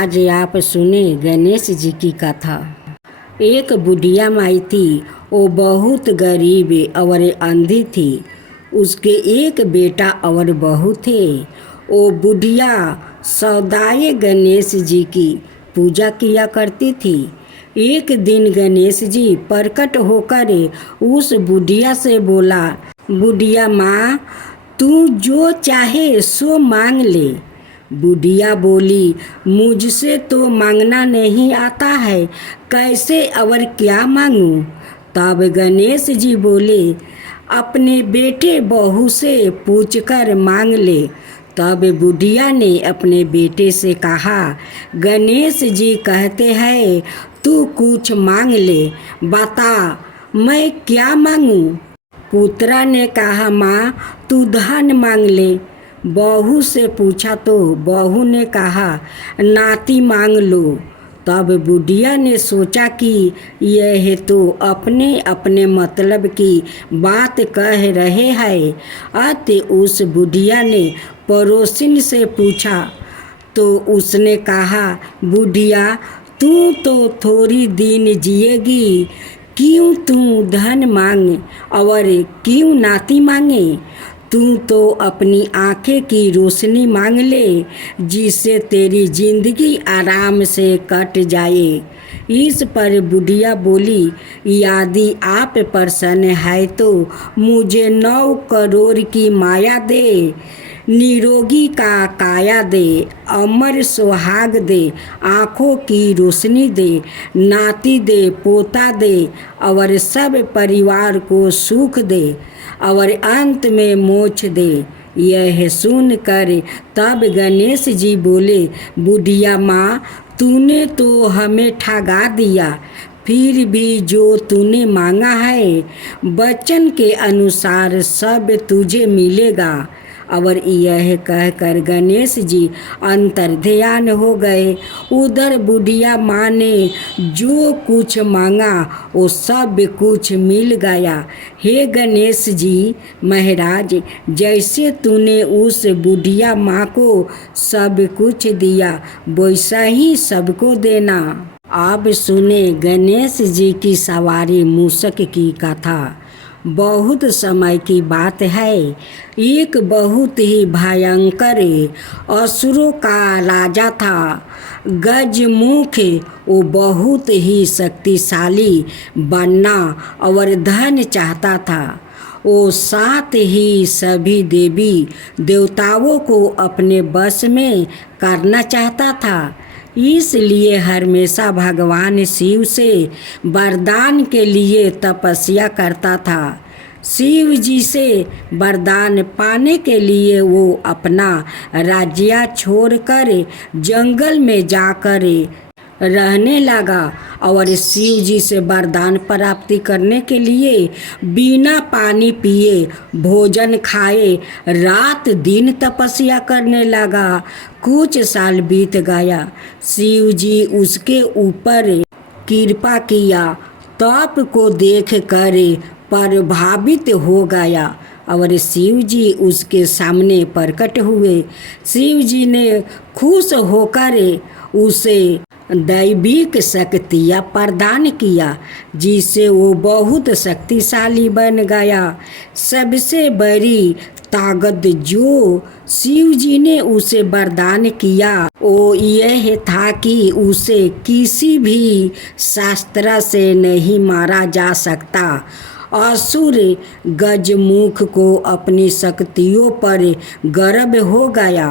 आज आप सुने गणेश जी की कथा। एक बुढ़िया माई थी, वो बहुत गरीब और अंधी थी। उसके एक बेटा और बहू थे। वो बुढ़िया सौदाए गणेश जी की पूजा किया करती थी। एक दिन गणेश जी प्रकट होकर उस बुढ़िया से बोला, बुढ़िया माँ, तू जो चाहे सो मांग ले। बुढ़िया बोली, मुझसे तो मांगना नहीं आता है, कैसे और क्या मांगूं? तब गणेश जी बोले, अपने बेटे बहू से पूछकर मांग ले। तब बुढ़िया ने अपने बेटे से कहा, गणेश जी कहते हैं तू कुछ मांग ले, बता मैं क्या मांगूं? पुत्रा ने कहा, माँ तू धन मांग ले। बहू से पूछा तो बहू ने कहा, नाती मांग लो। तब बुढ़िया ने सोचा कि यह तो अपने अपने मतलब की बात कह रहे हैं। अतः उस बुढ़िया ने पड़ोसिन से पूछा तो उसने कहा, बुढ़िया तू तो थोड़ी दिन जिएगी, क्यों तू धन मांगे और क्यों नाती मांगे? तू तो अपनी आँखें की रोशनी मांग ले, जिससे तेरी जिंदगी आराम से कट जाए। इस पर बुढ़िया बोली, यदि आप प्रसन्न है तो मुझे 9 करोड़ की माया दे, निरोगी का काया दे, अमर सुहाग दे, आँखों की रोशनी दे, नाती दे, पोता दे और सब परिवार को सुख दे और अंत में मोक्ष दे। यह सुनकर तब गणेश जी बोले, बुढ़िया माँ, तूने तो हमें ठगा दिया। फिर भी जो तूने मांगा है वचन के अनुसार सब तुझे मिलेगा। और यह कहकर गणेश जी अंतर्ध्यान हो गए। उधर बुढ़िया माँ ने जो कुछ मांगा वो सब कुछ मिल गया। हे गणेश जी महाराज, जैसे तूने उस बुढ़िया माँ को सब कुछ दिया वैसा ही सबको देना। अब सुने गणेश जी की सवारी मूषक की कथा। बहुत समय की बात है, एक बहुत ही भयंकर असुरों का राजा था। गजमुख वो बहुत ही शक्तिशाली बनना और धन चाहता था। वो साथ ही सभी देवी देवताओं को अपने बस में करना चाहता था। इसलिए हमेशा भगवान शिव से वरदान के लिए तपस्या करता था। शिव जी से वरदान पाने के लिए वो अपना राज्य छोड़कर जंगल में जाकर रहने लगा और शिव जी से वरदान प्राप्ति करने के लिए बिना पानी पिए भोजन खाए रात दिन तपस्या करने लगा। कुछ साल बीत गया। शिव जी उसके ऊपर कृपा किया। तप को देख कर प्रभावित हो गया और शिव जी उसके सामने प्रकट हुए। शिव जी ने खुश होकर उसे दैविक शक्तियाँ प्रदान किया, जिससे वो बहुत शक्तिशाली बन गया। सबसे बड़ी ताकत जो शिव जी ने उसे वरदान किया वो यह था कि उसे किसी भी शास्त्र से नहीं मारा जा सकता। असुर गजमुख को अपनी शक्तियों पर गर्व हो गया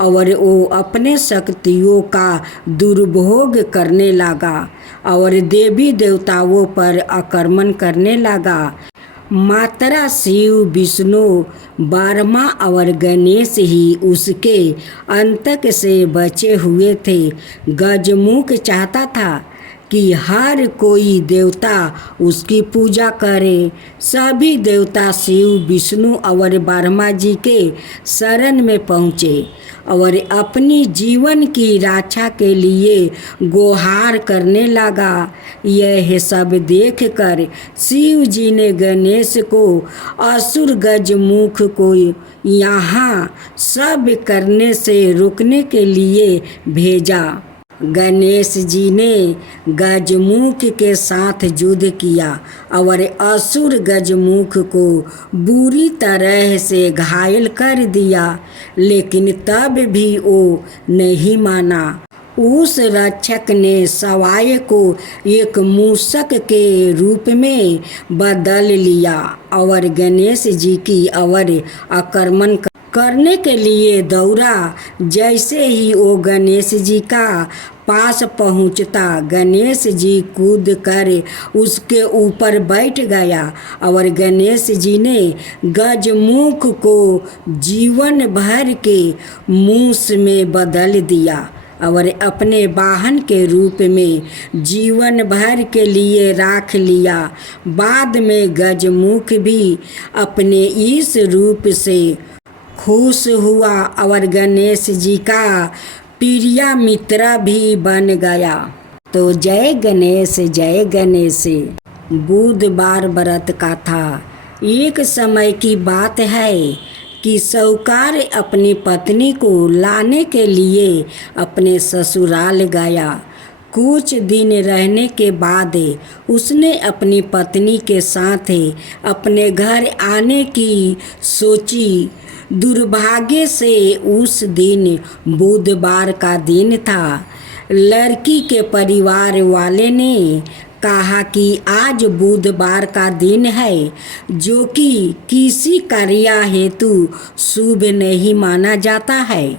और वो अपने शक्तियों का दुर्भोग करने लगा और देवी देवताओं पर आक्रमण करने लगा। मात्र शिव, विष्णु, ब्रह्मा और गणेश ही उसके अंतक से बचे हुए थे। गजमुख चाहता था कि हर कोई देवता उसकी पूजा करे। सभी देवता शिव, विष्णु और ब्रह्मा जी के शरण में पहुँचे और अपनी जीवन की रक्षा के लिए गुहार करने लगा। यह सब देखकर शिव जी ने गणेश को असुर गजमुख को यहाँ सब करने से रोकने के लिए भेजा। गणेश जी ने गजमुख के साथ युद्ध किया और असुर गजमुख को बुरी तरह से घायल कर दिया, लेकिन तब भी वो नहीं माना। उस रक्षक ने सवाय को एक मूषक के रूप में बदल लिया और गणेश जी की ओर आक्रमण करने के लिए दौड़ा। जैसे ही वो गणेश जी का पास पहुंचता, गणेश जी कूद कर उसके ऊपर बैठ गया और गणेश जी ने गजमुख को जीवन भर के मूस में बदल दिया और अपने वाहन के रूप में जीवन भर के लिए राख लिया। बाद में गजमुख भी अपने इस रूप से खुश हुआ और गणेश जी का प्रिय मित्र भी बन गया। तो जय गणेश जय गणेश। बुधवार व्रत का था। एक समय की बात है कि साहूकार अपनी पत्नी को लाने के लिए अपने ससुराल गया। कुछ दिन रहने के बाद उसने अपनी पत्नी के साथ अपने घर आने की सोची। दुर्भाग्य से उस दिन बुधवार का दिन था। लड़की के परिवार वाले ने कहा कि आज बुधवार का दिन है, जो कि किसी कार्य हेतु शुभ नहीं माना जाता है,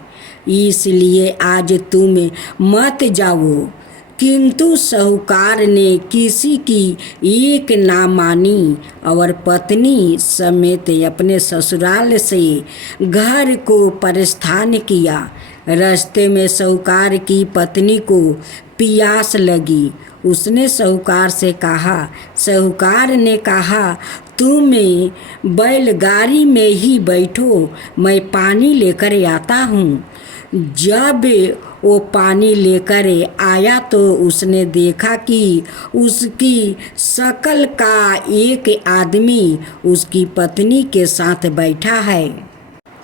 इसलिए आज तुम मत जाओ। किंतु साहूकार ने किसी की एक ना मानी और पत्नी समेत अपने ससुराल से घर को प्रस्थान किया। रास्ते में साहूकार की पत्नी को प्यास लगी। उसने साहूकार से कहा। साहूकार ने कहा, तुम बैलगाड़ी में ही बैठो, मैं पानी लेकर आता हूँ। जब वो पानी लेकर आया तो उसने देखा कि उसकी शक्ल का एक आदमी उसकी पत्नी के साथ बैठा है।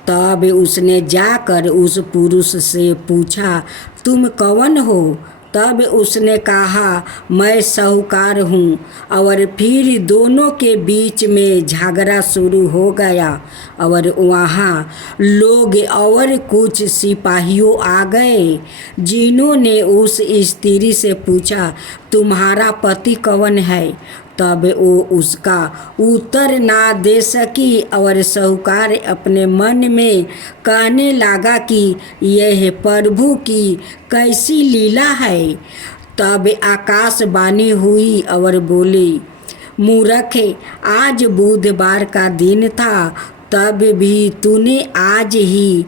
तब उसने जाकर उस पुरुष से पूछा, तुम कौन हो? तब उसने कहा, मैं साहूकार हूँ। और फिर दोनों के बीच में झगड़ा शुरू हो गया और वहाँ लोग और कुछ सिपाहियों आ गए, जिन्होंने उस स्त्री से पूछा, तुम्हारा पति कौन है? तब वो उसका उत्तर ना दे सकी और साहूकार अपने मन में कहने लगा कि यह प्रभु की कैसी लीला है। तब आकाशवाणी हुई और बोली, मूर्ख, आज बुधवार का दिन था, तब भी तूने आज ही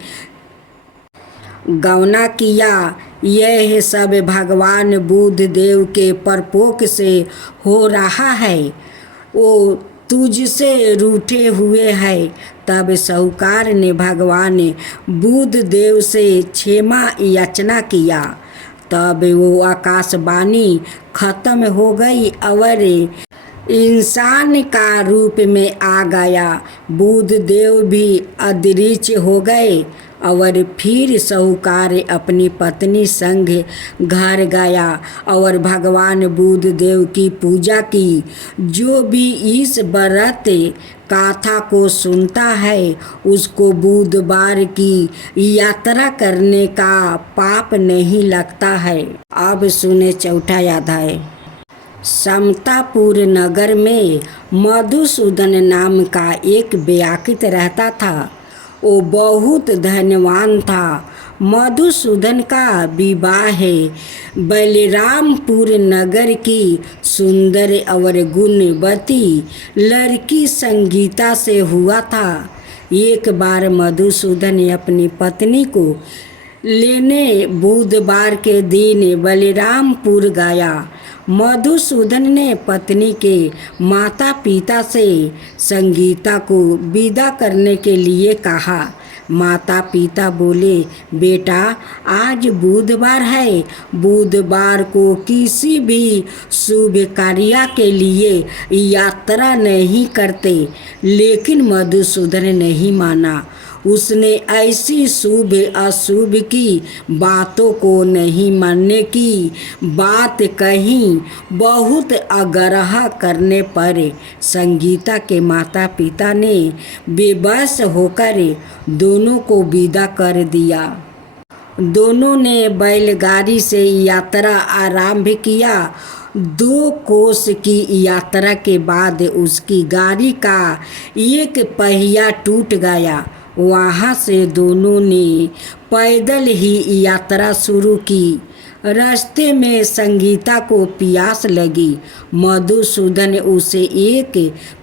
गौना किया। यह सब भगवान बुद्ध देव के प्रकोप से हो रहा है। वो तुझसे रूठे हुए है। तब साहूकार ने भगवान बुद्ध देव से क्षमा याचना किया। तब वो आकाशवाणी खत्म हो गई और इंसान का रूप में आ गया। बुद्ध देव भी अदृश्य हो गए और फिर साहूकार अपनी पत्नी संग घर गया और भगवान बुद्ध देव की पूजा की। जो भी इस व्रत कथा को सुनता है, उसको बुधवार की यात्रा करने का पाप नहीं लगता है। अब सुने चौथा अध्याय। समतापुर नगर में मधुसूदन नाम का एक व्याकुत रहता था। वो बहुत धनवान था। मधुसूदन का विवाह बलरामपुर नगर की सुंदर और गुणवती लड़की संगीता से हुआ था। एक बार मधुसूदन अपनी पत्नी को लेने बुधवार के दिन बलरामपुर गया। मधुसूदन ने पत्नी के माता पिता से संगीता को विदा करने के लिए कहा। माता पिता बोले, बेटा, आज बुधवार है। बुधवार को किसी भी शुभ कार्य के लिए यात्रा नहीं करते। लेकिन मधुसूदन नहीं माना। उसने ऐसी शुभ अशुभ की बातों को नहीं मानने की बात कही। बहुत आग्रह करने पर संगीता के माता पिता ने बेबस होकर दोनों को विदा कर दिया। दोनों ने बैलगाड़ी से यात्रा आरंभ किया। 2 कोस की यात्रा के बाद उसकी गाड़ी का एक पहिया टूट गया। वहाँ से दोनों ने पैदल ही यात्रा शुरू की। रास्ते में संगीता को प्यास लगी। मधुसूदन उसे एक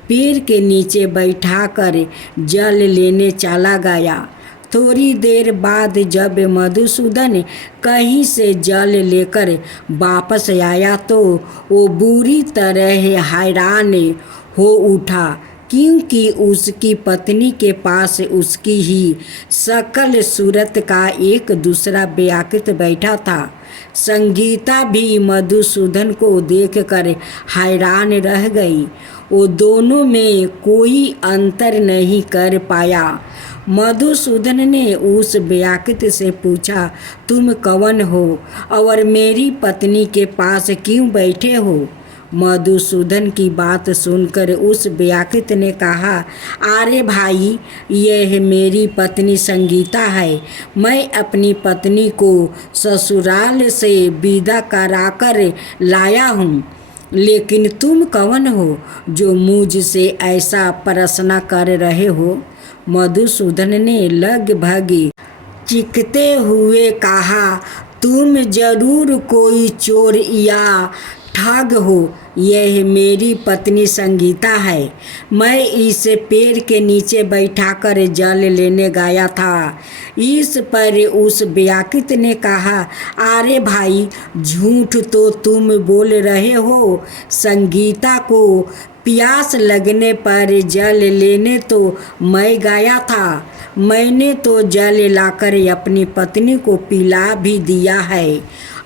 पेड़ के नीचे बैठाकर जल लेने चला गया। थोड़ी देर बाद जब मधुसूदन कहीं से जल लेकर वापस आया तो वो बुरी तरह हैरान हो उठा, क्योंकि उसकी पत्नी के पास उसकी ही शकल सूरत का एक दूसरा व्याकृत बैठा था। संगीता भी मधुसूदन को देखकर हैरान रह गई। वो दोनों में कोई अंतर नहीं कर पाया। मधुसूदन ने उस व्याकृत से पूछा, तुम कौन हो और मेरी पत्नी के पास क्यों बैठे हो? मधुसूदन की बात सुनकर उस व्याकृत ने कहा, अरे भाई, यह मेरी पत्नी संगीता है। मैं अपनी पत्नी को ससुराल से विदा कराकर लाया हूँ। लेकिन तुम कौन हो जो मुझसे ऐसा प्रश्न कर रहे हो? मधुसूदन ने लगभग चीखते हुए कहा, तुम जरूर कोई चोर या ठग हो। यह मेरी पत्नी संगीता है। मैं इस पेड़ के नीचे बैठाकर जल लेने गया था। इस पर उस व्याकृत ने कहा, अरे भाई, झूठ तो तुम बोल रहे हो। संगीता को प्यास लगने पर जल लेने तो मैं गया था। मैंने तो जल लाकर अपनी पत्नी को पिला भी दिया है।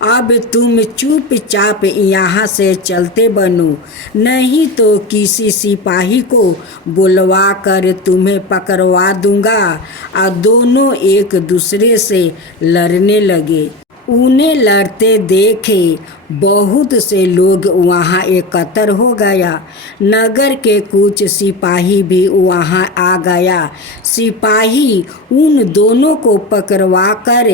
अब तुम चुपचाप यहाँ से चलते बनो, नहीं तो किसी सिपाही को बुलवा कर तुम्हें पकड़वा दूंगा। और दोनों एक दूसरे से लड़ने लगे। उन्हें लड़ते देखे बहुत से लोग वहाँ एकत्र हो गया। नगर के कुछ सिपाही भी वहाँ आ गया। सिपाही उन दोनों को पकड़वा कर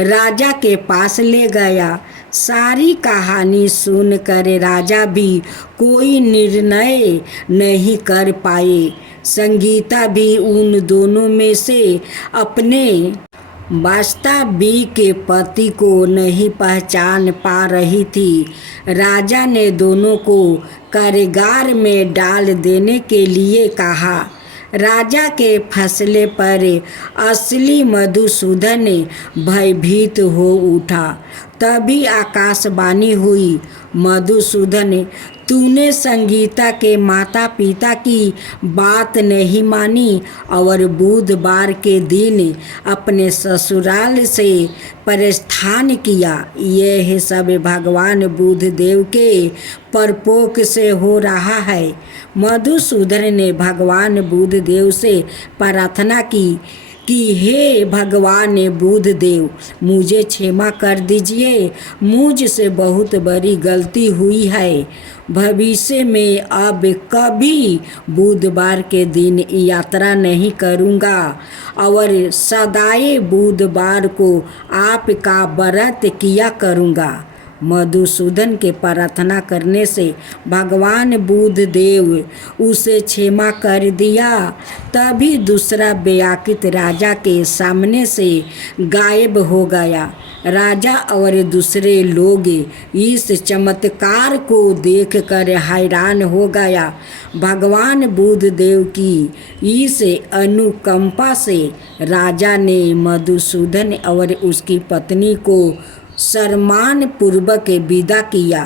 राजा के पास ले गया। सारी कहानी सुनकर राजा भी कोई निर्णय नहीं कर पाए। संगीता भी उन दोनों में से अपने वास्तविक पति को नहीं पहचान पा रही थी। राजा ने दोनों को कारागार में डाल देने के लिए कहा। राजा के फैसले पर असली मधुसूदन भयभीत हो उठा। तभी आकाशवाणी हुई, मधुसूदन, तूने संगीता के माता पिता की बात नहीं मानी और बुधवार के दिन अपने ससुराल से प्रस्थान किया। यह सब भगवान बुद्धदेव के प्रकोप से हो रहा है। मधुसूदन ने भगवान बुद्धदेव से प्रार्थना की कि हे भगवान बुद्धदेव, मुझे क्षमा कर दीजिए। मुझसे बहुत बड़ी गलती हुई है। भविष्य में अब कभी बुधवार के दिन यात्रा नहीं करूँगा और सदाए बुधवार को आपका व्रत किया करूँगा। मधुसूदन के प्रार्थना करने से भगवान बुद्धदेव उसे क्षमा कर दिया। तभी दूसरा व्याकृत राजा के सामने से गायब हो गया। राजा और दूसरे लोग इस चमत्कार को देखकर हैरान हो गया। भगवान बुद्धदेव की इस अनुकंपा से राजा ने मधुसूदन और उसकी पत्नी को सम्मान पूर्वक विदा किया।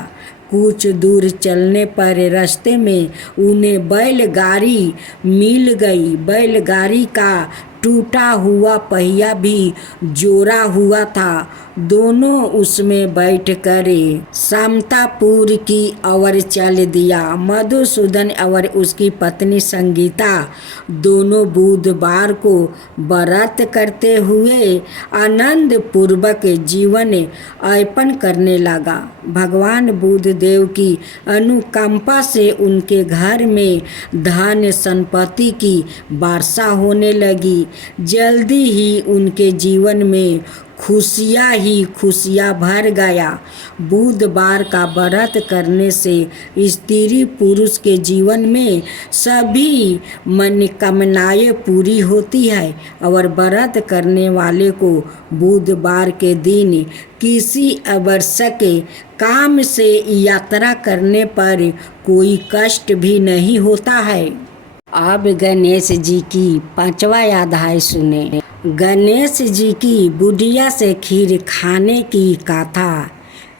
कुछ दूर चलने पर रास्ते में उन्हें बैलगाड़ी मिल गई। बैलगाड़ी का टूटा हुआ पहिया भी जोड़ा हुआ था। दोनों उसमें बैठ कर समतापुर की ओर चल दिया। मधुसूदन और उसकी पत्नी संगीता दोनों बुधवार को व्रत करते हुए आनंद पूर्वक जीवन यापन करने लगा। भगवान बुद्ध देव की अनुकंपा से उनके घर में धन संपत्ति की वर्षा होने लगी। जल्दी ही उनके जीवन में खुशियाँ ही खुशियाँ भर गया। बुधवार का व्रत करने से स्त्री पुरुष के जीवन में सभी मनोकामनाएं पूरी होती है और व्रत करने वाले को बुधवार के दिन किसी आवश्यक काम से यात्रा करने पर कोई कष्ट भी नहीं होता है। अब गणेश जी की 5वां अध्याय सुने। गणेश जी की बुढ़िया से खीर खाने की कथा।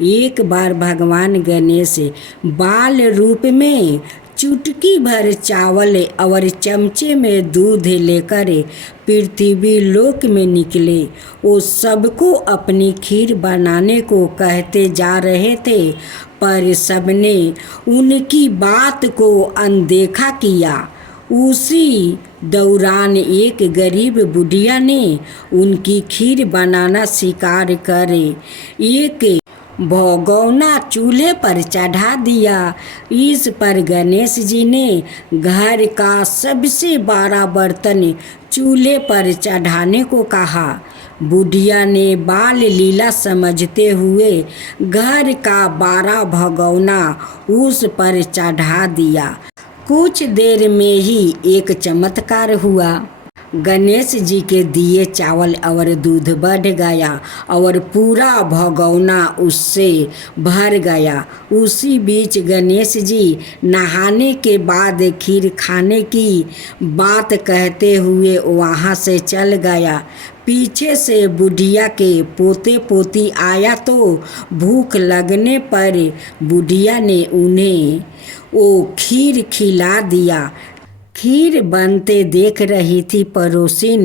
एक बार भगवान गणेश बाल रूप में चुटकी भर चावल और चमचे में दूध लेकर पृथ्वी लोक में निकले। वो सबको अपनी खीर बनाने को कहते जा रहे थे, पर सबने उनकी बात को अनदेखा किया। उसी दौरान एक गरीब बुढ़िया ने उनकी खीर बनाना स्वीकार करे एक भगोना चूल्हे पर चढ़ा दिया। इस पर गणेश जी ने घर का सबसे बड़ा बर्तन चूल्हे पर चढ़ाने को कहा। बुढ़िया ने बाल लीला समझते हुए घर का 12 भगोना उस पर चढ़ा दिया। कुछ देर में ही एक चमत्कार हुआ। गणेश जी के दिए चावल और दूध बढ़ गया और पूरा भगोना उससे भर गया। उसी बीच गणेश जी नहाने के बाद खीर खाने की बात कहते हुए वहाँ से चल गया। पीछे से बुढ़िया के पोते पोती आया तो भूख लगने पर बुढ़िया ने उन्हें वो खीर खिला दिया। खीर बनते देख रही थी पड़ोसिन।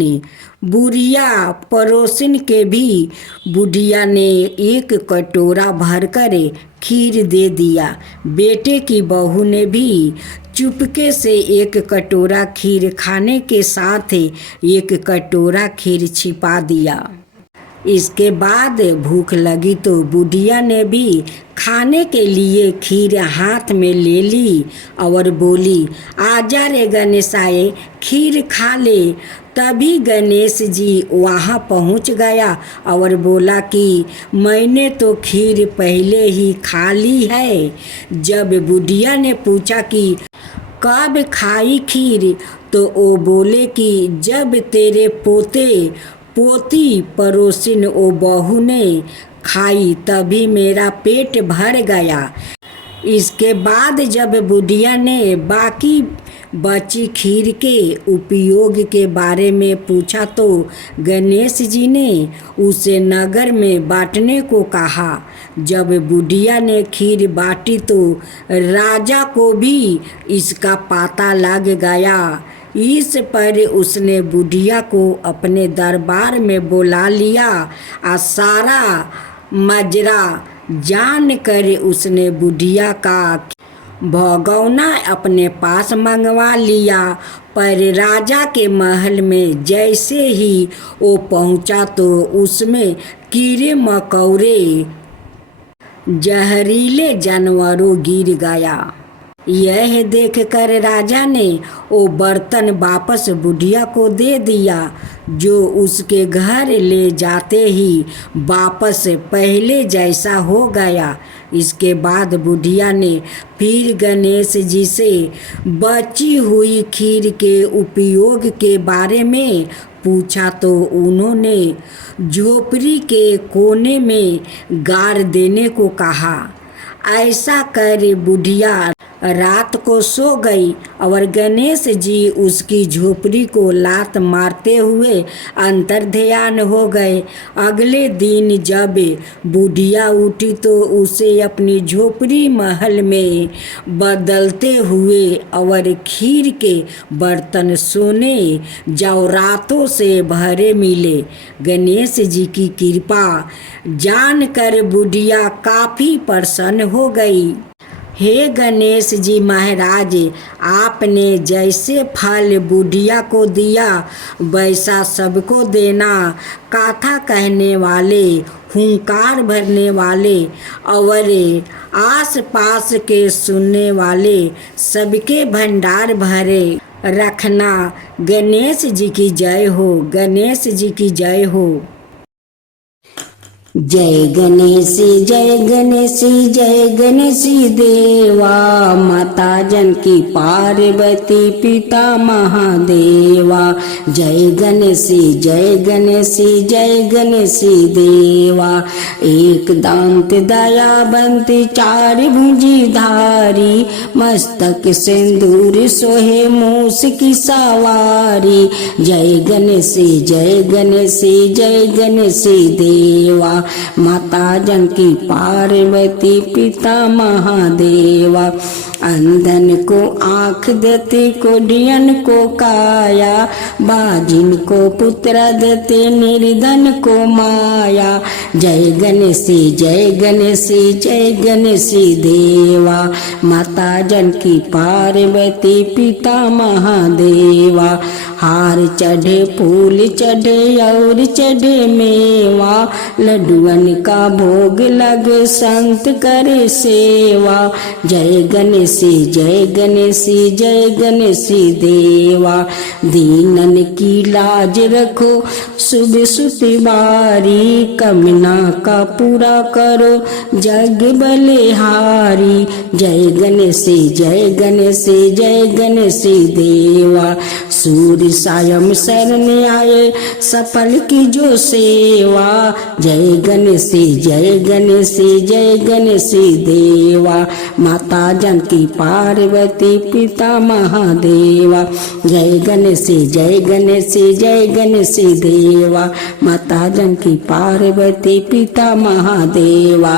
बुढ़िया पड़ोसिन के भी बुढ़िया ने एक कटोरा भरकर खीर दे दिया। बेटे की बहू ने भी चुपके से एक कटोरा खीर खाने के साथ एक कटोरा खीर छिपा दिया। इसके बाद भूख लगी तो बुढ़िया ने भी खाने के लिए खीर हाथ में ले ली और बोली, आजा रे गणेशाए, खीर खा ले। तभी गणेश जी वहाँ पहुँच गया और बोला कि मैंने तो खीर पहले ही खा ली है। जब बुढ़िया ने पूछा कि कब खाई खीर, तो वो बोले कि जब तेरे पोते पोती पड़ोसिन ओ बहू ने खाई तभी मेरा पेट भर गया। इसके बाद जब बुढ़िया ने बाकी बची खीर के उपयोग के बारे में पूछा तो गणेश जी ने उसे नगर में बांटने को कहा। जब बुढ़िया ने खीर बांटी तो राजा को भी इसका पता लग गया। इस पर उसने बुढ़िया को अपने दरबार में बुला लिया और सारा मजरा जान कर उसने बुढ़िया का भगोना अपने पास मंगवा लिया। पर राजा के महल में जैसे ही वो पहुंचा तो उसमें कीड़े मकोड़े जहरीले जानवरों गिर गया। यह देखकर राजा ने वो बर्तन वापस बुढ़िया को दे दिया, जो उसके घर ले जाते ही वापस पहले जैसा हो गया। इसके बाद बुढ़िया ने फिर गणेश जी से बची हुई खीर के उपयोग के बारे में पूछा तो उन्होंने झोपड़ी के कोने में गाड़ देने को कहा। ऐसा कर बुढ़िया रात को सो गई और गणेश जी उसकी झोपड़ी को लात मारते हुए अंतर्ध्यान हो गए। अगले दिन जब बुढ़िया उठी तो उसे अपनी झोपड़ी महल में बदलते हुए और खीर के बर्तन सोने जवरातों से भरे मिले। गणेश जी की कृपा जानकर बुढ़िया काफी प्रसन्न हो गई। हे गणेश जी महाराज, आपने जैसे फल बुढ़िया को दिया वैसा सबको देना। कथा कहने वाले, हुंकार भरने वाले और आस पास के सुनने वाले सबके भंडार भरे रखना। गणेश जी की जय हो, गणेश जी की जय हो। जय गणेशी जय गणेशी जय गणेशी देवा, माता जानकी पार्वती पिता महादेवा। जय गणेशी जय गणेशी जय गणेशी देवा। एक दांत दयावंत चार भुजी धारी, मस्तक सिंदूर सोहे मूस की सवारी। जय गणेशी जय गणेशी जय गणेशी देवा, माता जानकी पार्वती पिता महादेवा। अंधन को आँख देते, कोढ़ियन को काया, बाजिन को पुत्र देते, निर्धन को माया। जय गणेशी जय गणेशी जय गणेशी देवा, माता जानकी पार्वती पिता महादेवा। हार चढ़े फूल चढ़े और चढ़े मेवा, लड्डुअन का भोग लगे संत करे सेवा। जय गणेशी जय गणेशी जय गणेशी देवा, दीनन की लाज रखो शुभ सुतिवारी, कमना का पूरा करो जग बलिहारी। जय गणेशी जय गणेशी जय गणेशी देवा, सूर्य सायं शरण आए सफल की जो सेवा। जय गणेशी जय गणेशी जय गणेशी देवा, माता जानकी पार्वती पिता महादेवा। जय गणेशी जय गणेशी जय गणेशी देवा, माता जानकी पार्वती पिता महादेवा।